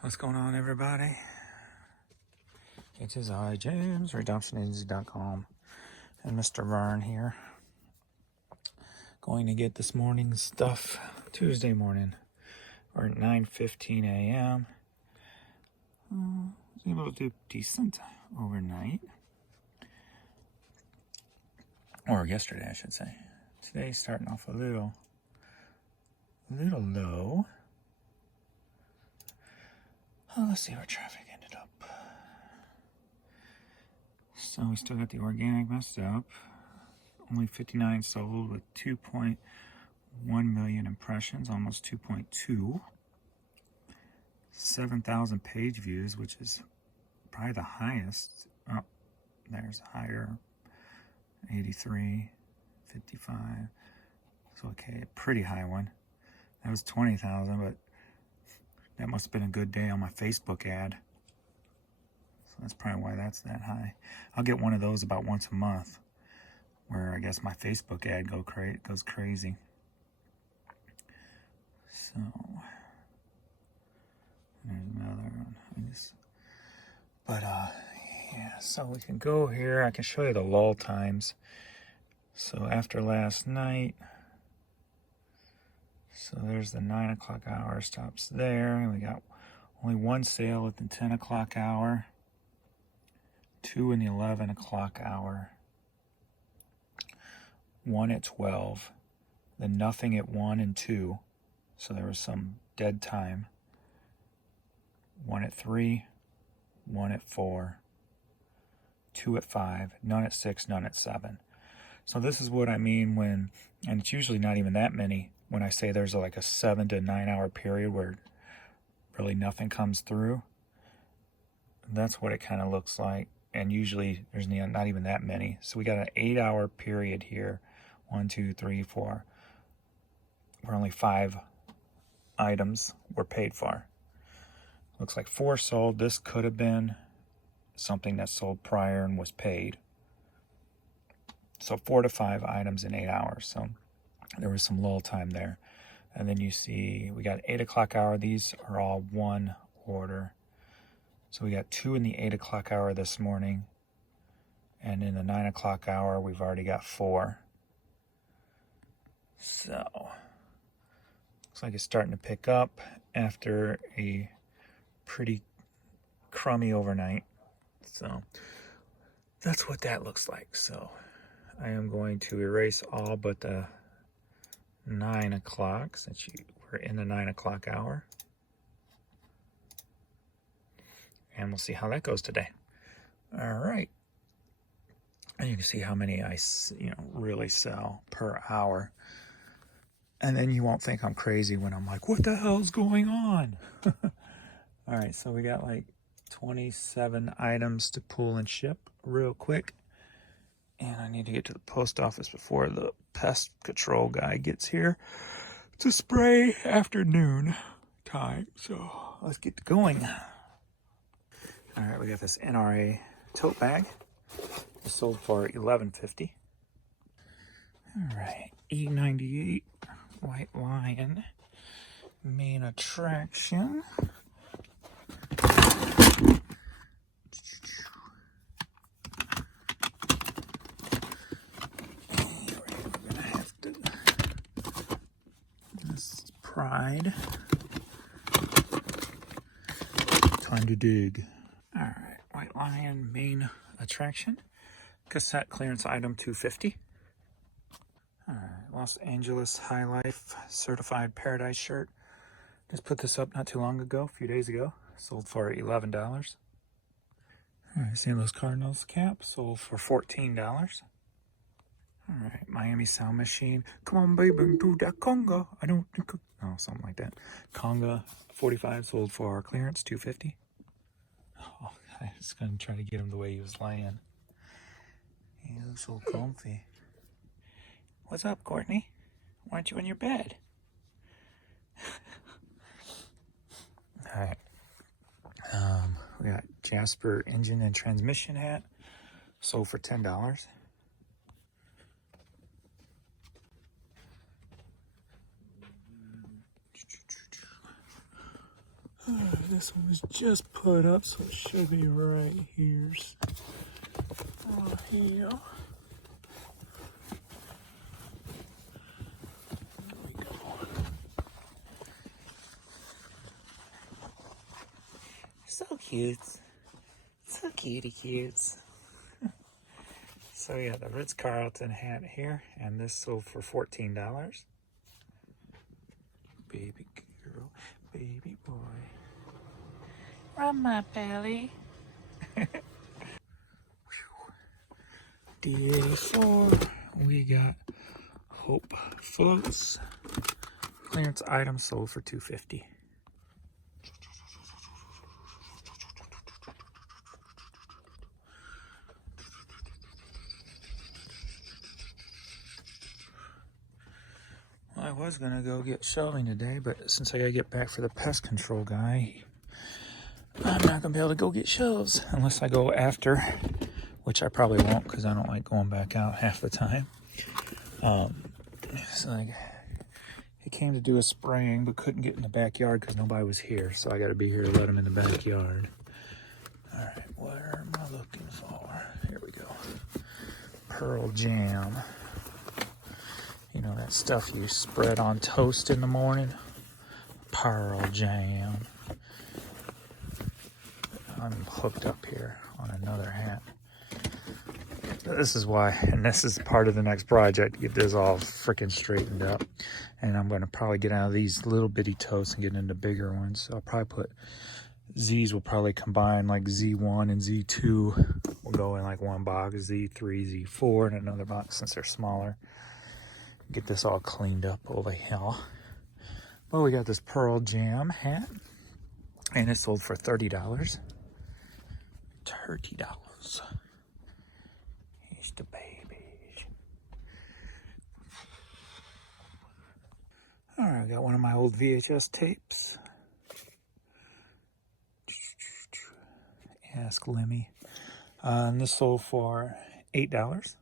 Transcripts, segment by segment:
What's going on, everybody? It is I, James, RedoptionAgency.com, and Mr. Vern here. Going to get this morning's stuff Tuesday morning. We're at 9:15 a.m. Was able to do decent overnight. Or yesterday, I should say. Today's starting off a little low. Oh, let's see where traffic ended up. So we still got the organic messed up. Only 59 sold with 2.1 million impressions, almost 2.2. 7,000 page views, which is probably the highest. Oh, there's higher. 83, 55. So, okay, a pretty high one. That was 20,000, but that must have been a good day on my Facebook ad. So that's probably why that's that high. I'll get one of those about once a month, where I guess my Facebook ad goes crazy. So there's another one. Yeah, so we can go here. I can show you the lull times. So after last night, so there's the 9 o'clock hour stops there. And we got only one sale at the 10 o'clock hour, 2 in the 11 o'clock hour, 1 at 12, then nothing at 1 and 2. So there was some dead time. 1 at 3, 1 at 4, 2 at 5, none at 6, none at 7. So this is what I mean when, and it's usually not even that many, when I say there's like a 7 to 9 hour period where really nothing comes through. That's what it kind of looks like. And usually there's not even that many. So we got an 8 hour period here. 1, 2, 3, 4. Where only 5 items were paid for. Looks like 4 sold. This could have been something that sold prior and was paid. So 4 to 5 items in 8 hours. So there was some lull time there. And then you see we got 8 o'clock hour. These are all one order. So we got 2 in the 8 o'clock hour this morning. And in the 9 o'clock hour, we've already got 4. So looks like it's starting to pick up after a pretty crummy overnight. So that's what that looks like. So I am going to erase all but the 9 o'clock, since we're in the 9 o'clock hour. And we'll see how that goes today. All right. And you can see how many I really sell per hour. And then you won't think I'm crazy when I'm like, what the hell's going on? All right, so we got like 27 items to pull and ship real quick. And I need to get to the post office before the pest control guy gets here to spray afternoon time. So let's get going. All right, we got this NRA tote bag. It sold for $11.50. All right, E98 White Lion main attraction. Pride. Time to dig. All right, White Lion main attraction. Cassette clearance item $2.50. All right, Los Angeles High Life certified Paradise shirt. Just put this up not too long ago, a few days ago. Sold for $11. All right, St. Louis Cardinals cap sold for $14. All right, Miami Sound Machine. Come on, baby, do that conga. I don't think. Oh, something like that. Conga 45 sold for clearance $2.50. Oh, I was gonna try to get him the way he was laying. He looks so comfy. What's up, Courtney? Why aren't you in your bed? All right. We got Jasper engine and transmission hat. Sold for $10. This one was just put up, so it should be right here. Here. There we go. So cute. So cutie cutes. So yeah, the Ritz-Carlton hat here, and this sold for $14. Baby girl, baby boy. Run, my belly. D84. We got Hope floats. Clearance item sold for $2.50. I was gonna go get shelving today, but since I gotta get back for the pest control guy, I'm not gonna be able to go get shelves unless I go after, which I probably won't because I don't like going back out half the time. So like, he came to do a spraying but couldn't get in the backyard because nobody was here, so I got to be here to let him in the backyard. All right, what am I looking for? Here we go. Pearl Jam. You know that stuff you spread on toast in the morning? Pearl Jam. I'm hooked up here on another hat. This is why, and this is part of the next project, get this all freaking straightened up. And I'm going to probably get out of these little bitty toasts and get into bigger ones. So I'll probably put, Z's will probably combine like Z1 and Z2. Will go in like one box, Z3, Z4 in another box since they're smaller. Get this all cleaned up over here. Well, we got this Pearl Jam hat, and it sold for $30. $30. Here's the babies. All right, I got one of my old VHS tapes. Ask Lemmy. And this sold for $8.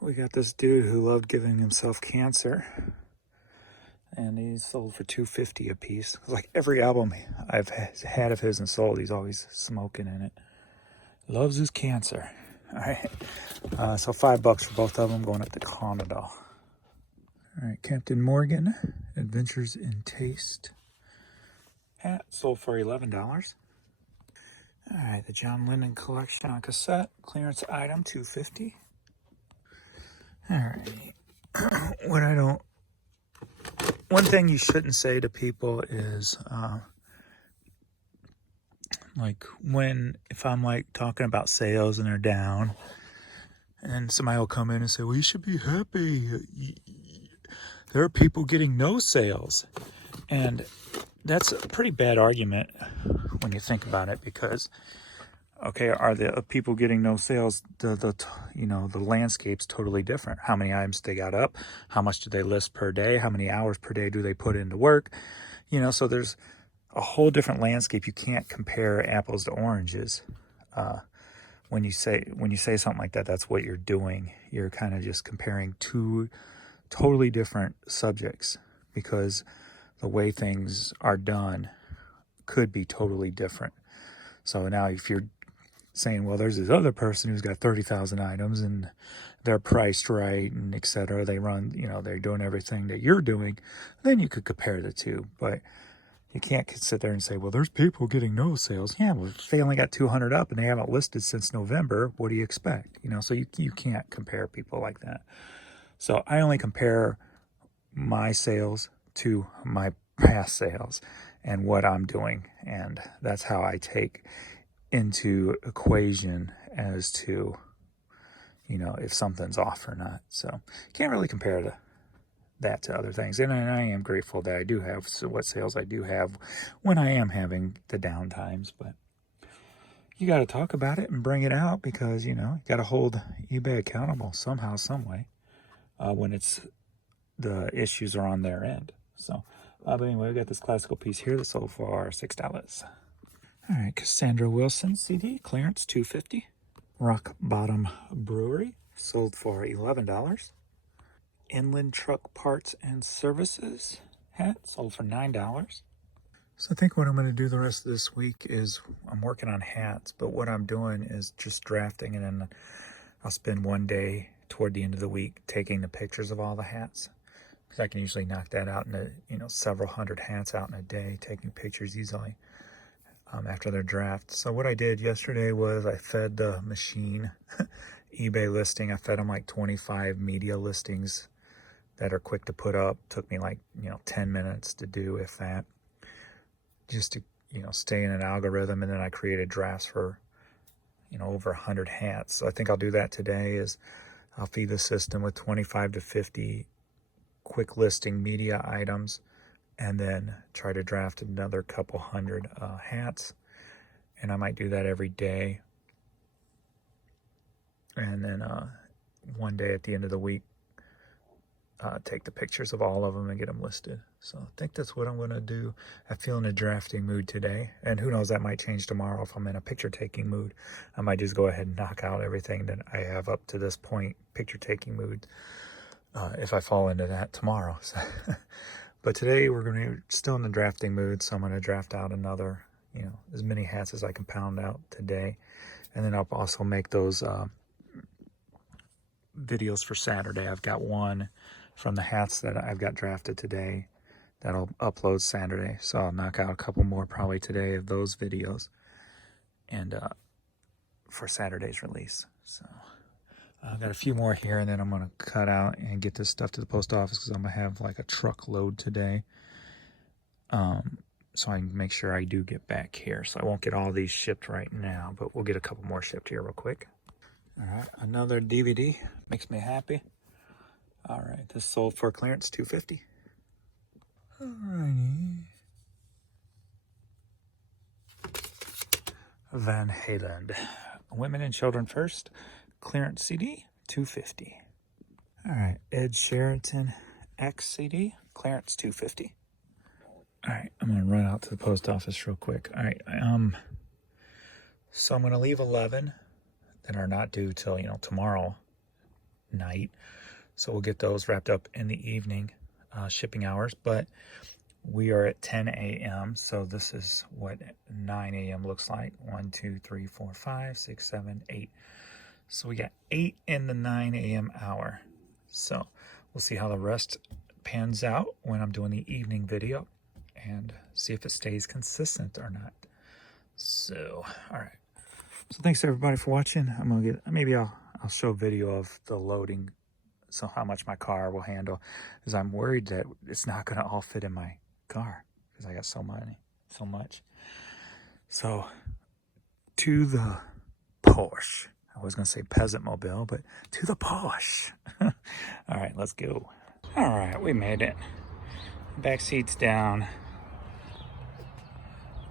We got this dude who loved giving himself cancer, and he sold for $2.50 a piece. Like every album I've had of his and sold, he's always smoking in it. Loves his cancer. All right, so $5 for both of them, going up to Canada. All right, Captain Morgan, Adventures in Taste. Hat sold for $11. All right, the John Lennon collection on cassette, clearance item, $2.50. All right, one thing you shouldn't say to people is, like if I'm like talking about sales and they're down, and somebody will come in and say, well, you should be happy. There are people getting no sales. And that's a pretty bad argument when you think about it, because okay, are the people getting no sales, the landscape's totally different. How many items they got up, how much do they list per day, how many hours per day do they put into work, so there's a whole different landscape. You can't compare apples to oranges. When you say something like that, that's what you're doing. You're kind of just comparing two totally different subjects, because the way things are done could be totally different. So now if you're saying, well, there's this other person who's got 30,000 items and they're priced right and etc. They run, they're doing everything that you're doing, then you could compare the two. But you can't sit there and say, well, there's people getting no sales. Yeah, well, if they only got 200 up and they haven't listed since November, what do you expect? So you can't compare people like that. So I only compare my sales to my past sales and what I'm doing. And that's how I take into equation as to, if something's off or not. So can't really compare that to other things. And I am grateful that I do have what sales I do have when I am having the down times. But you got to talk about it and bring it out, because, you got to hold eBay accountable somehow, some way, when the issues are on their end. So, but anyway, we got this classical piece here that sold for $6. All right, Cassandra Wilson CD, clearance $2.50. Rock Bottom Brewery, sold for $11. Inland Truck Parts and Services hat, sold for $9. So I think what I'm going to do the rest of this week is I'm working on hats, but what I'm doing is just drafting, and then I'll spend one day toward the end of the week taking the pictures of all the hats, because I can usually knock that out in several hundred hats out in a day, taking pictures easily after their draft. So what I did yesterday was I fed the machine eBay listing. I fed them like 25 media listings that are quick to put up. Took me like 10 minutes to do, if that, just to stay in an algorithm. And then I created drafts for over 100 hats. So I think I'll do that today. Is I'll feed the system with 25 to 50 quick listing media items, and then try to draft another couple hundred hats. And I might do that every day. And then one day at the end of the week, take the pictures of all of them and get them listed. So I think that's what I'm going to do. I feel in a drafting mood today. And who knows, that might change tomorrow. If I'm in a picture-taking mood, I might just go ahead and knock out everything that I have up to this point, picture-taking mood, if I fall into that tomorrow. So but today we're going to be still in the drafting mood, so I'm going to draft out another, as many hats as I can pound out today. And then I'll also make those videos for Saturday. I've got one from the hats that I've got drafted today that'll upload Saturday. So I'll knock out a couple more probably today of those videos, and for Saturday's release. So I've got a few more here, and then I'm going to cut out and get this stuff to the post office, because I'm going to have like a truckload today. So I can make sure I do get back here. So I won't get all these shipped right now, but we'll get a couple more shipped here real quick. All right, another DVD. Makes me happy. All right, this sold for clearance, $250. All righty. Van Halen, Women and Children First, clearance CD, $250. All right, Ed Sheeran X CD, clearance, $250. All right, I'm gonna run out to the post office real quick. All right, so I'm gonna leave 11 that are not due till tomorrow night. So we'll get those wrapped up in the evening shipping hours. But we are at 10 a.m. So this is what 9 a.m. looks like. 1, 2, 3, 4, 5, 6, 7, 8. So we got 8 in the 9 a.m. hour. So we'll see how the rest pans out when I'm doing the evening video, and see if it stays consistent or not. So, all right. So thanks everybody for watching. I'm gonna get, maybe I'll show a video of the loading, so how much my car will handle, because I'm worried that it's not gonna all fit in my car, because I got so much. So to the Porsche. I was gonna say peasant mobile, but to the Porsche. All right, let's go. All right, we made it. Back seat's down.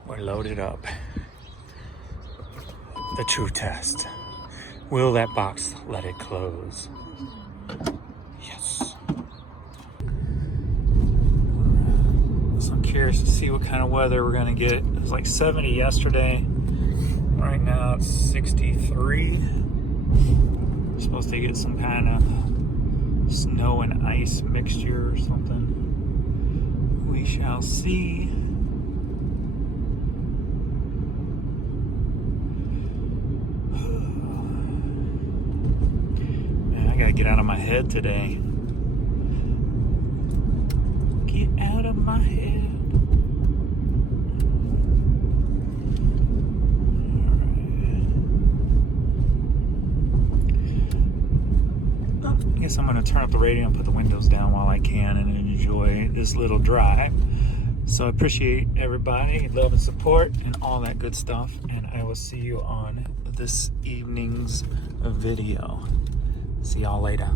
We're loaded up. The true test. Will that box let it close? Yes. So I'm curious to see what kind of weather we're gonna get. It was like 70 yesterday. Right now it's 63. We're supposed to get some kind of snow and ice mixture or something. We shall see. I gotta get out of my head today. Get out of my head. Alright. I guess I'm gonna turn up the radio and put the windows down while I can and enjoy this little drive. So I appreciate everybody, love and support and all that good stuff. And I will see you on this evening's video. See y'all later.